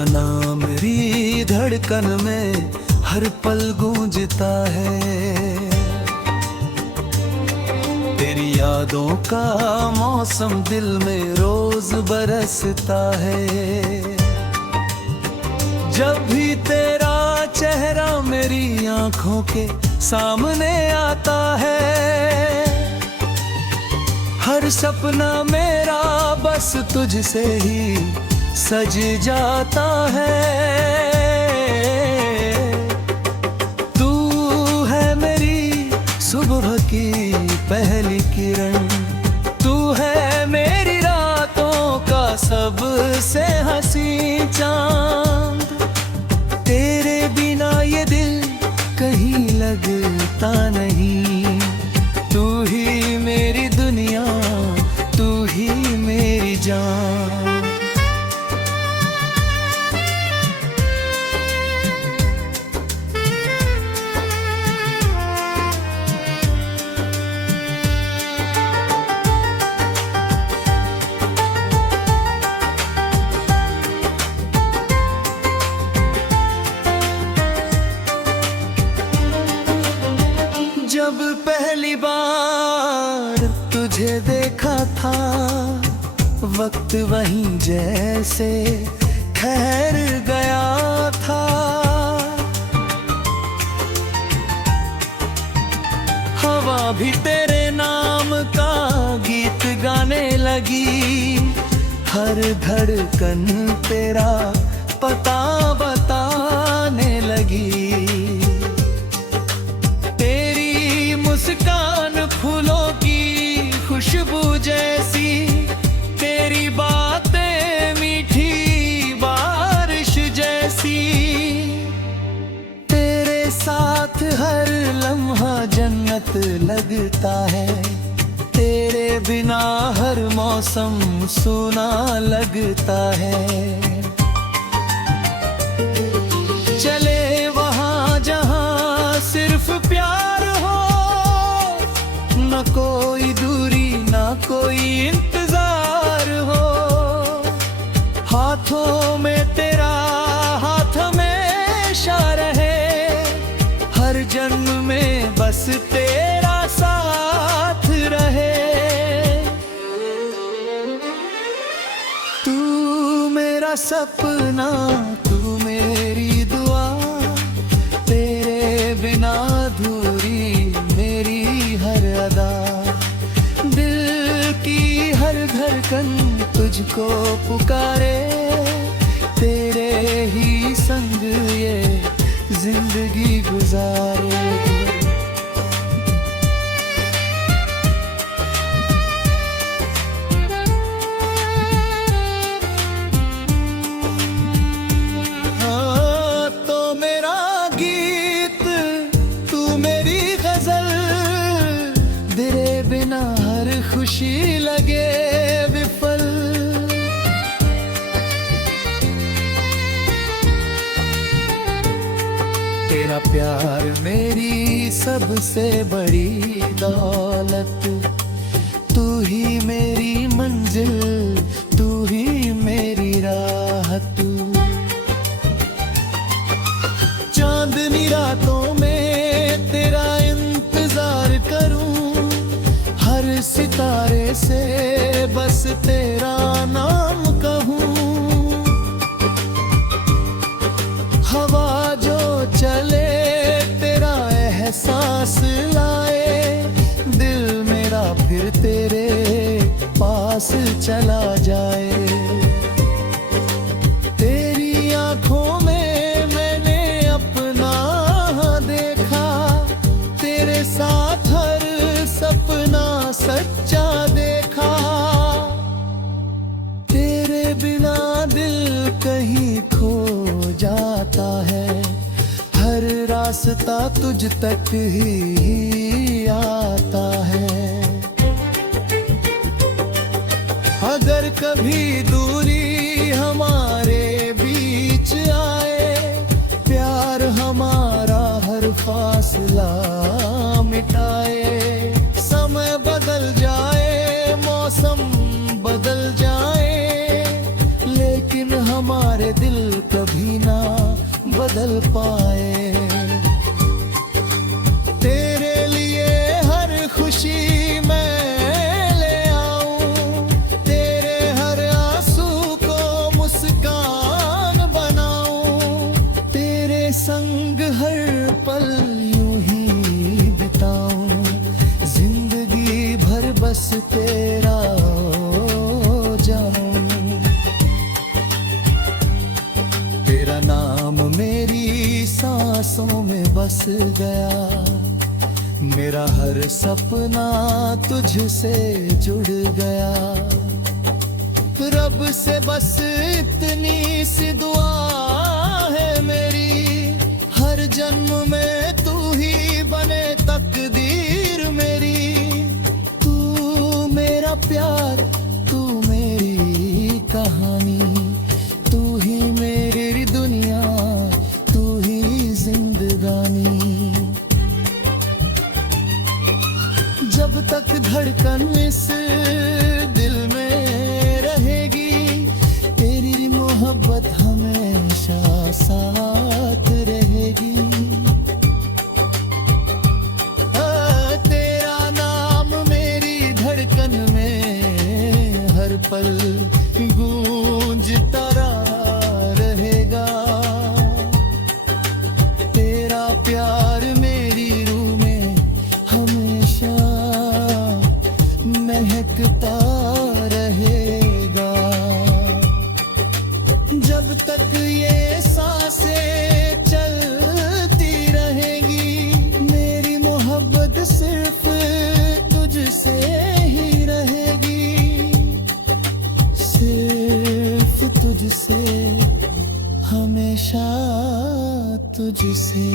तेरा नाम मेरी धड़कन में हर पल गूंजता है। तेरी यादों का मौसम दिल में रोज बरसता है। जब भी तेरा चेहरा मेरी आंखों के सामने आता है, हर सपना मेरा बस तुझसे ही सज जाता है। तू है मेरी सुबह की पहली किरण, तू है मेरी रातों का सबसे हंसी चांद। तेरे बिना ये दिल कहीं लगता नहीं। तू ही मेरी दुनिया, तू ही मेरी जान। जब पहली बार तुझे देखा था, वक्त वहीं जैसे ठहर गया था। हवा भी तेरे नाम का गीत गाने लगी। हर धड़कन तेरा पता बताने लगी। मुस्कान फूलों की खुशबू जैसी, तेरी बातें मीठी बारिश जैसी। तेरे साथ हर लम्हा जन्नत लगता है। तेरे बिना हर मौसम सूना लगता है। चले वहाँ जहाँ सिर्फ प्यार हो, न कोई दूरी न कोई इंतजार हो। हाथों में तेरा हाथ हमेशा रहे। हर जन्म में बस तेरा साथ रहे। तू मेरा सपना, तू मेरी दुआ। तेरे बिना अधूरी मेरी हर अदा। दिल की हर धड़कन तुझको पुकारे। तेरे ही संग ये जिंदगी गुजारे। बिना हर खुशी लगे विफल। तेरा प्यार मेरी सबसे बड़ी दौलत। तू ही मेरी मंजिल, तू ही मेरी राहत। चांदनी रातों में तेरा इंतजार करूं। हर सितारे से बस तेरा नाम कहूँ। हवा जो चले तेरा एहसास लाए। दिल मेरा फिर तेरे पास चला जाए। तेरी आंखों में मैंने अपना देखा। तेरे साथ हर सपना सच्चा देखा। तेरे बिना दिल कहीं खो जाता है। हर रास्ता तुझ तक ही आता है। अगर कभी दूरी हमारे बीच आए, प्यार हमारा हर फासला मिटाए। समय बदल जाए, मौसम बदल जाए, लेकिन हमारे दिल का बदल पाए। तेरे लिए हर खुशी मैं ले आऊं, तेरे हर आंसू को मुस्कान बनाऊं, तेरे संग हर पल यूं ही बिताऊं, जिंदगी भर बस तेरा जाऊं। तेरा नाम मेरी सांसों में बस गया, मेरा हर सपना तुझसे जुड़ गया। रब से बस इतनी सी दुआ है मेरी, हर जन्म में तू ही बने तकदीर मेरी। तू मेरा प्यार, तू मेरी कहानी, तू ही मेरी दुनिया, तू ही जिंदगानी। जब तक धड़कन इस दिल में रहेगी, तेरी मोहब्बत हमेशा साथ रहेगी। तेरा नाम मेरी धड़कन में हर पल गूंजता रहेगा। तेरा प्यार मेरी रूह में हमेशा महकता रहेगा। जब तक ये सांसें चलती रहेंगी, मेरी मोहब्बत सिर्फ तुझसे ही रहेगी, सिर्फ तुझसे, हमेशा तुझसे।